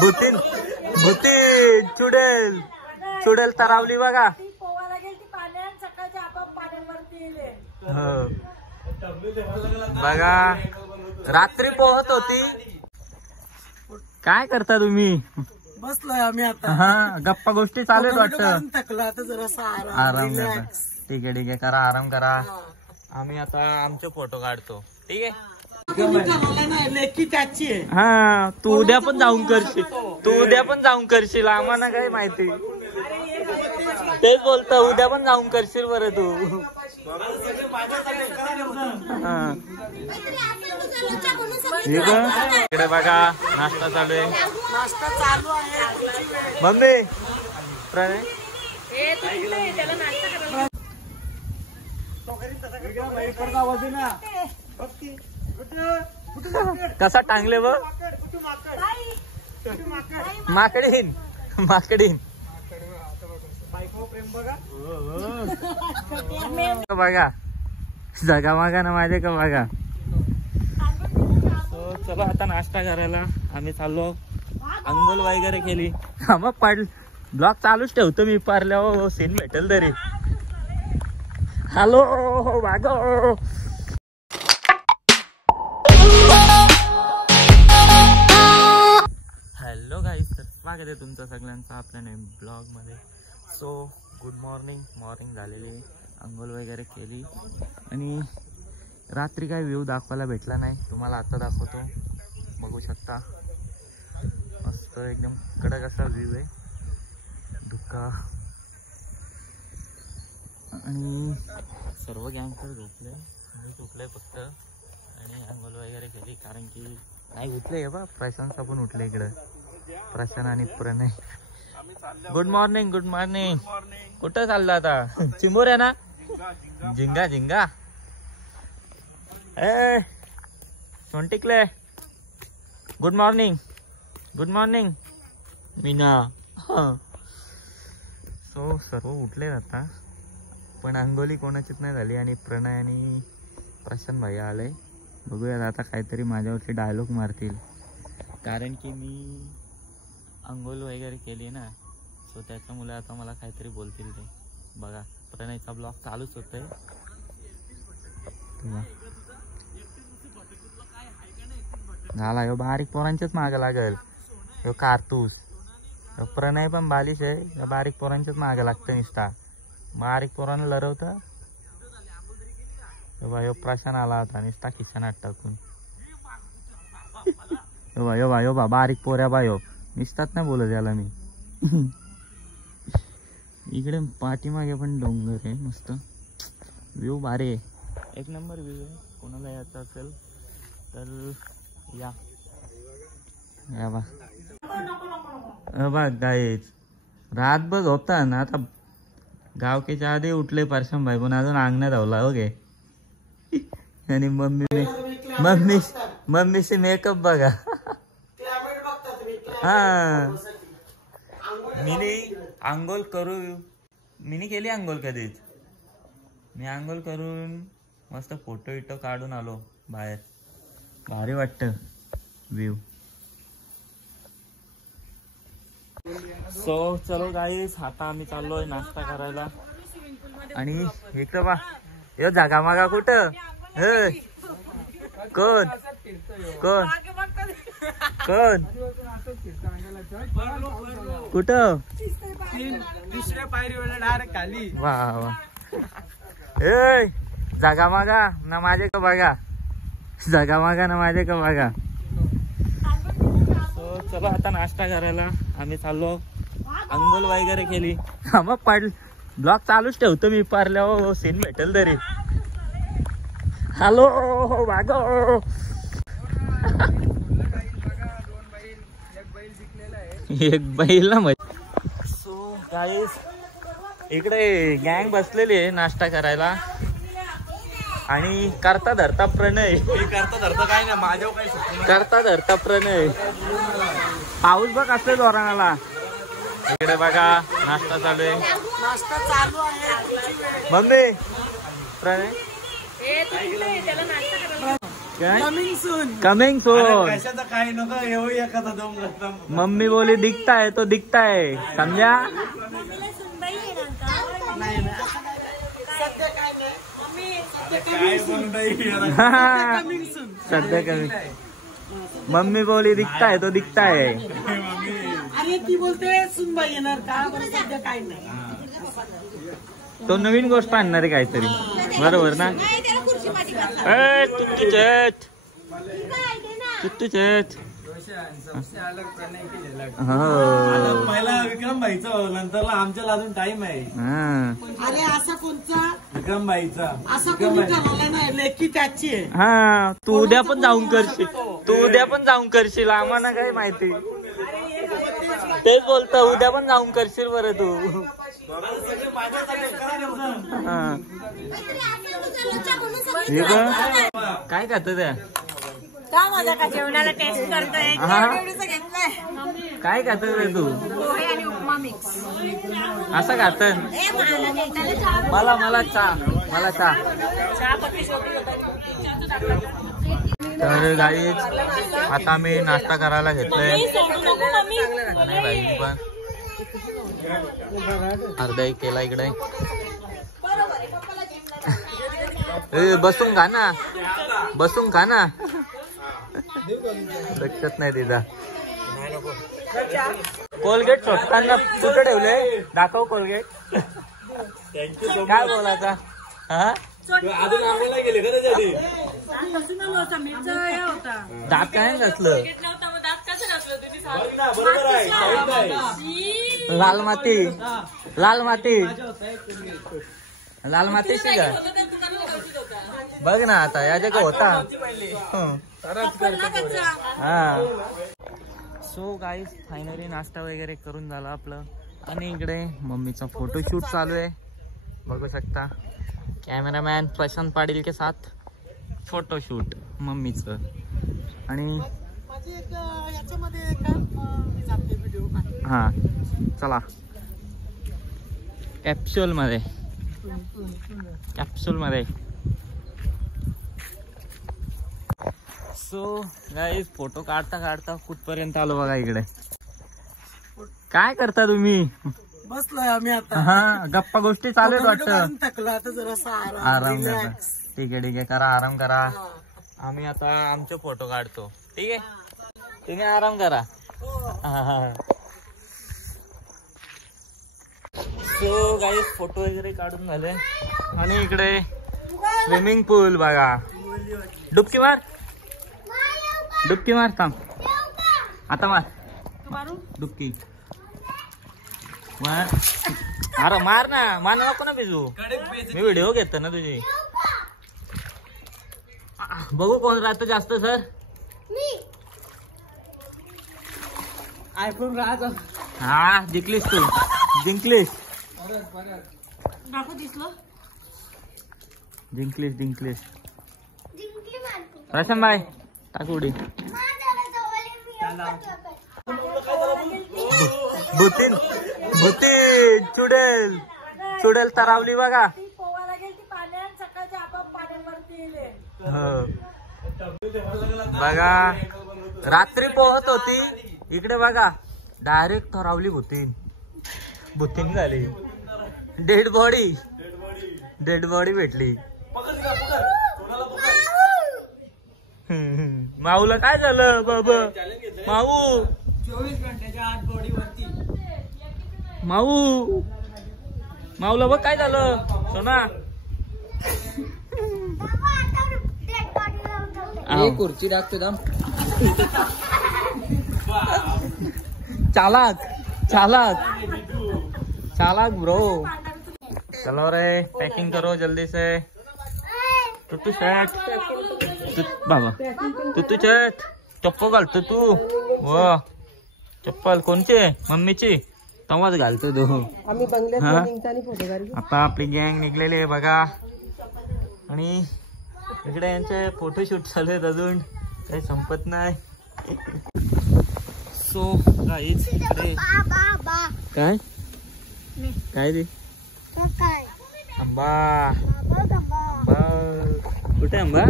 भूतीन भूतीन चुडेल चुडेल तरावली बघा. बघा रात्री पोहत होती. काय करता तुम्ही? बसलोय आम्ही आता. हा गप्पा गोष्टी चालू आहेत वाटतं. थकला आता जरासा आराम करा. ठीक आहे करा आराम करा. आम्ही आता आमचे फोटो काढतो. ठीक आहे. लेखी त्याची आहे. हा तू उद्या पण जाऊन करशील आम्हाला काय माहिती. तेच बोलतो उद्या पण जाऊन करशील बरं तू. इकडे बघा नाश्ता चालू आहे. नाश्ता चालू आहे. मम्मी प्रणय कसा टांगले बघ. माकडीन बघा जगा मागा ना माझे का बघा. चलो आता नाश्ता करायला आम्ही चाललो. अंघोळ वगैरे केली. मग ब्लॉग चालूच ठेवतो मी. पारल्या सीन भेटेल तरी. हॅलो वागो. हॅलो गाईस स्वागत आहे तुमचं सगळ्यांचं आपल्या नवीन ब्लॉग मध्ये. सो गुड मॉर्निंग झालेली. अंघोळ वगैरे केली आणि रात्री काय व्ह्यू दाखवायला भेटला नाही. तुम्हाला आता दाखवतो. बघू शकता मस्त एकदम कडक असा व्ह्यू आहे. धुका आणि सर्व गँगकर झोपले फक्त. आणि अंघोळ वगैरे केली कारण की नाही उठले बा. प्रशांत पण उठले इकडं. प्रशांत आणि प्रणय. गुड मॉर्निंग कुठं चाललं आता? चिंबोर आहे ना. झिंगा ए सोनटिकले. गुड मॉर्निंग मीना. सो सर्व उठले आता पण अंघोळी कोणाचीच नाही झाली. आणि प्रणय आणि प्रशांत भाई आले. बघूयात आता काहीतरी माझ्यावरती डायलॉग मारतील कारण की मी अंघोळ वगैरे केली ना. सो त्याच्यामुळे आता मला काहीतरी बोलतील ते. बघा प्रणयचा ब्लॉग चालूच होतोय. झाला ह्यो बारीक पोरांच्याच मागं लागेल. ह्यो कारतूस. प्रणय पण बालिश आहे. या बारीक पोरांच्याच मागं लागतं निसता. बारीक पोरांना लरवतं. ह्यो प्रशांत आला होता निसता खिशानात टाकून. यो बा बारीक पोऱ्या बा ह्यो निसतात नाही बोलत याला मी. इकडे पाठीमागे पण डोंगर आहे मस्त. व्ह्यू भारी आहे. एक नंबर व्ह्यू आहे. कोणाला यायचं असेल तर या बा गाईच. रातभर झोपता ना. आता गावकेच्या आधी उठले परशम भाई पण अजून अंगणात धावला. ओके आणि मम्मीचे मेकअप बघा. हा मिनी केली अंघोळ कधीच. मी अंघोळ करून मस्त फोटो काढून आलो बाहेर. भारी वाटतं व्ह्यू. सो चलो गाईस आता आम्ही चाललोय नाश्ता करायला. आणि इकडं बा यो जागा मागा कुठं. कोण कुठं. दुसऱ्या पायरीवर डायरेक्ट खाली. वा जागा मागा ना माझे का बघा. चलो आता नाश्ता करायला आम्ही चाललो. अंघोळ वगैरे केली. मग ब्लॉग चालूच ठेवतो मी. पारल्या सीन भेटेल तरी. हॅलो वागो. एक बैल ना. सो गाईस इकडे गँग बसलेली आहे नाश्ता करायला. आणि करता धरता प्रणय. काय ना माझ्या करता धरता प्रणय. पाऊस बघ असले जोराला. इकडे बघा नाश्ता चालू आहे. मम्मी प्रणय काय कमिंग सून. Coming soon. कशाचं काही नको येऊ एखादा दोन घटना. मम्मी बोली दिखता है तो दिखता है, समझा. काय बोलताय कमिंग सून. सध्या कमी. मम्मी बोली दिखता है तो दिखता है. अरे ती बोलते सुनबाई येणार का, बरं सध्या काय नाही. तो नवीन गोष्ट आणणार आहे काहीतरी, बरोबर ना. पहिला विक्रम भाईचा, नंतरला आमच्याला अजून टाइम आहे. अरे असा कोणचा विक्रम भाईचा, असा कोणी ठरवला नाही, लेखी त्याची आहे. हा, तू उद्या पण जाऊन करशील, तू उद्या पण जाऊन करशील, आम्हाला काय माहिती. तेच बोलतो, उद्या पण जाऊन करशील बरं तू. काय खात त्या का माझा का जेवणाला टेस्ट करतोय. काय खात रे तू. पोहे आणि उपमा मिक्स. असं खात. मला चहा. तर गाईच आता मी नाश्ता करायला घेतलोय. नाही बाई पण अर्धा एक केला इकडे. बसून खा ना, बसून खा ना. लक्षात नाही तिचा. कोलगेट स्वतःना कुठे ठेवले, दाखव कोलगेट. काय बोलायचा. हा, दात काय घातलं. लाल माती, लाल माती, लाल मातीशी का. बघ ना आता याच्या का होता. हा. सो गाईज फायनली नाश्ता वगैरे करून झाला आपलं. आणि इकडे मम्मीचा फोटोशूट चालू आहे, बघू शकता. कॅमेरामॅन प्रशांत पाटील के साथ फोटोशूट मम्मीचं. आणि हा चला कॅप्सूल मध्ये, कॅप्सूल मध्ये. सो गाईज फोटो काढता काढता कुठपर्यंत आलो बघा. इकडे काय करता तुम्ही. बसलोय आम्ही आता. हा, गप्पा गोष्टी चालू आहेत वाटतं. थकलो आता जरा आराम करा. ठीक आहे करा, आराम करा. आम्ही आता आमचे फोटो काढतो. ठीक आहे, तुम्ही आराम करा. सो गाईज फोटो वगैरे काढून झाले. आणि इकडे स्विमिंग पूल बघा. डुबकी मार, डुबकी मार. थांब आता मार डुबकी मार. अरे मार ना, मार नको ना भिजू. मी व्हिडिओ घेतो ना तुझी. बघू कोण राहतं जास्त. सर आयफोन राहतो. हा, जिंकलीस तू, जिंकलीस, जिंकलीस, जिंकलीस. प्रशांत भाई टाक उडी. भूतीन, भूतीन चुडेल, चुडेल तरावली बघा. बघा रात्री पोहत होती इकडे बघा. डायरेक्ट थरावली भूतीन, भूतीन झाली. डेड बॉडी, डेड बॉडी भेटली. माऊला काय झालं बाबा. माऊ 24 घंट्याच्या आत बॉडी वरती. माऊ, माऊला बघ काय झालं. सोना खुर्ची टाकते दाम. चालाक, चालाक, चालाक ब्रो. चलो रे, पैकिंग करो जल्दी से. टुट्टू शर्ट बाबा, टुट्टू शर्ट. चप्पल घालतो तू. व चप्पल कोणची, मम्मीची. तेव्हाच घालतो तू. आता आपली गँग निघलेली आहे बघा. आणि इकडे यांचे फोटोशूट चालू आहेत, अजून काही संपत नाही. सो गाईज इकडे काय काय ते आंबा, आंबा कुठे आंबा.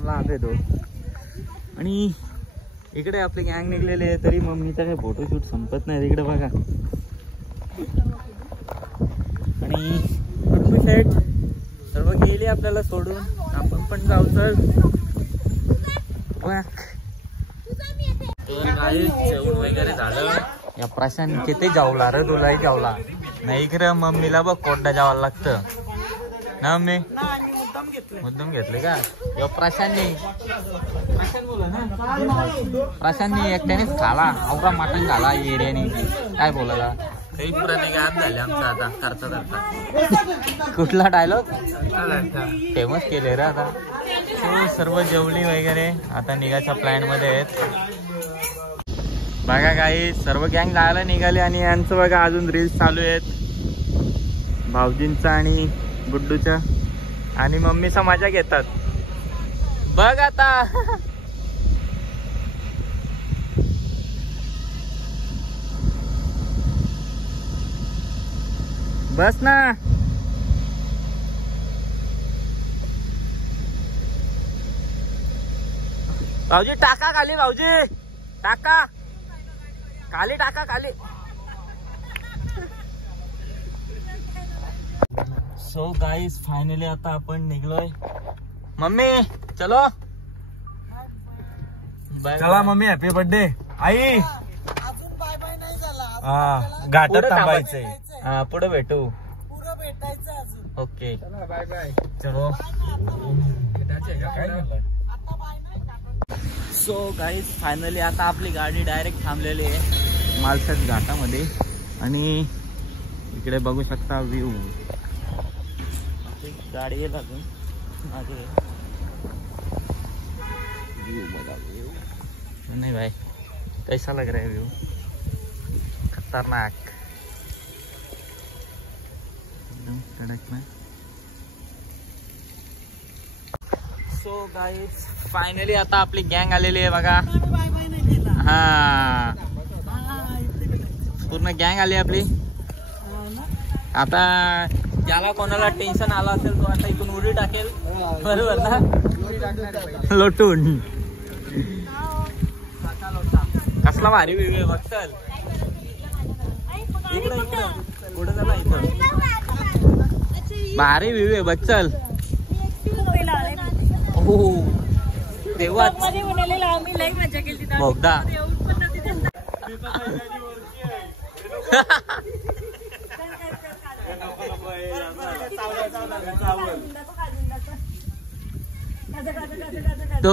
लांब लांब येतो. आणि इकडे आपले गँग निघलेले आहे तरी मम्मीचा काही फोटोशूट संपत नाही तिकडे बघा. आणि गुड्डू शेट सर्व गेले आपल्याला सोडून, आपण पण जाऊ. तर जेवण वगैरे झालं. या प्रशांत किती जावला रे, तुलाही जावला नाही इकडे. मम्मीला बघ कोड्डा जावं लागतं ना मम्मी. मुद्दाम घेतले का? या प्रशांतने एकट्यानेच खाला. अवघा मटण झाला एरियाने. काय बोलायला काही पुराने गात झाले आमचं आता करता करता. कुठला डायलॉग फेमस केले रे आता. सर्व जेवली वगैरे आता निघायच्या प्लॅन मध्ये आहेत. बघा काही सर्व गँग जायला निघाले आणि यांचं बघा अजून रील्स चालू आहेत भाऊजींचा आणि गुड्डूच्या. आणि मम्मीचा मजा घेतात बघ आता. बस ना. भाऊजी टाका खाली, भाऊजी टाका खाली, टाका खाली. सो गाईज फायनली आता आपण निघलोय. मम्मी चलो. चला मम्मी, हॅपी बर्थडे आई. अजून बाय बाय नाही झाला. हा घाटात थांबायचंय. हा पुढे भेटू. पुढं भेटायचं अजून. Okay bye bye. चलो. आता बाय नाही. सो गाईज फायनली आता आपली गाडी डायरेक्ट थांबलेली आहे मालसट घाटामध्ये. आणि इकडे बघू शकता व्ह्यू. गाड़ी ये अजून मागे व्यू बघा. व्यू नहीं भाई कैसा लग रहा है व्यू? खतरनाक एकदम कडक में. सो गाइस फायनली आता आपली गँग आलेली आहे बघा. बाय बाय नाही केला. हा पूर्ण गँग आली आपली. आता ज्याला कोणाला टेन्शन आला असेल तो आता इथून उडी टाकेल. बरोबर ना? लोटून कसला भारी व्ह्यू आहे बघ. चल पुढे झाला इथं भारी व्ह्यू आहे बघ. चल हो तेव्हाच बोगदा. तो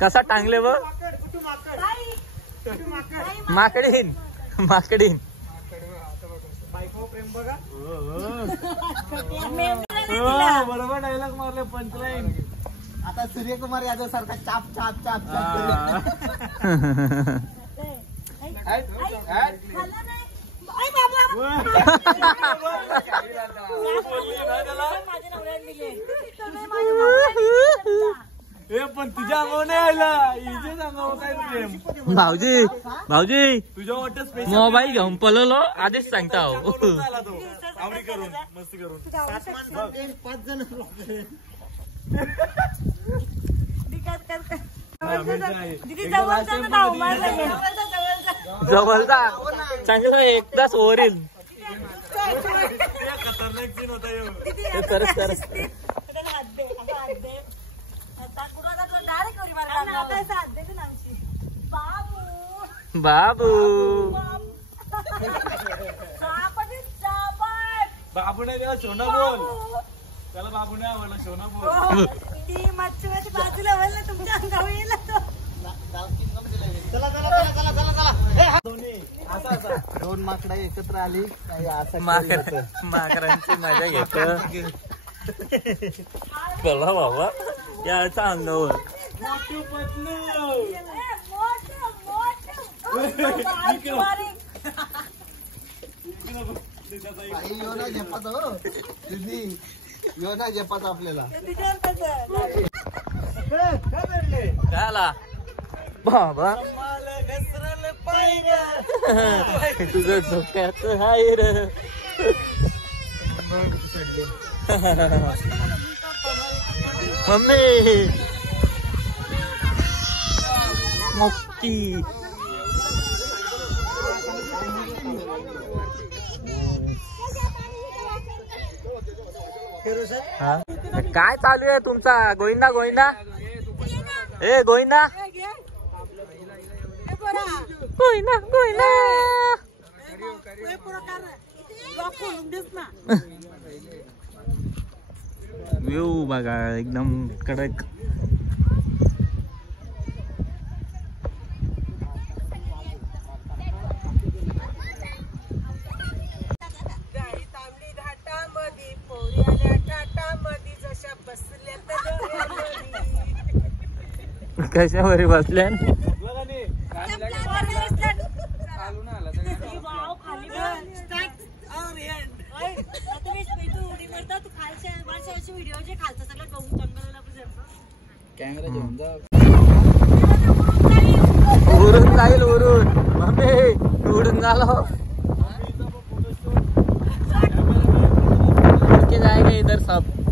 कसा टांगले बघ. माकडीन माकडीन. बरोबर डायलॉग मारले पंचलाईन. आता सूर्यकुमार यादव सारखा चाप चाप चाप पण तुझ्या अंगावर नाही आला. इथे अंगावर काय प्रेम. भाऊजी भाऊजी तुझ्या वाटत स्पेशल मोबाईल घेऊन पळलो आधीच सांगता. आला तो आवडी करून मस्ती करून. 5 जण जवळचा चांगला एकदाच ओव्हर येईल. खतरनाक सीन होता ह्यो. सरस सरस. बाबू बाबू नाही त्याला सोना बोल. त्याला बाबू नाही आवडला सोना बोल. ती मच्छीमारी बाजूला होईल ना तुमच्या अंगावर येईल तो. चला चला चला चला चला. दोन माकडा एकत्र आली. माकरांची मजा घेत. चला बाबा याचा अंगावर. यो ना झेपात हो दीदी. यो ना झेपात आपल्याला. काय आला बाबा. तुझं धोक्यात हाय र मम्मी मोक्की काय चालू आहे तुमचा गोविंदा गोविंदा ए गोविंदा गोविंदा गोविंदा व्ह्यू बघा एकदम कडक कशावर बसल्या उडून जाईल उडून मम्मी उडून झालो जाएंगे इधर सब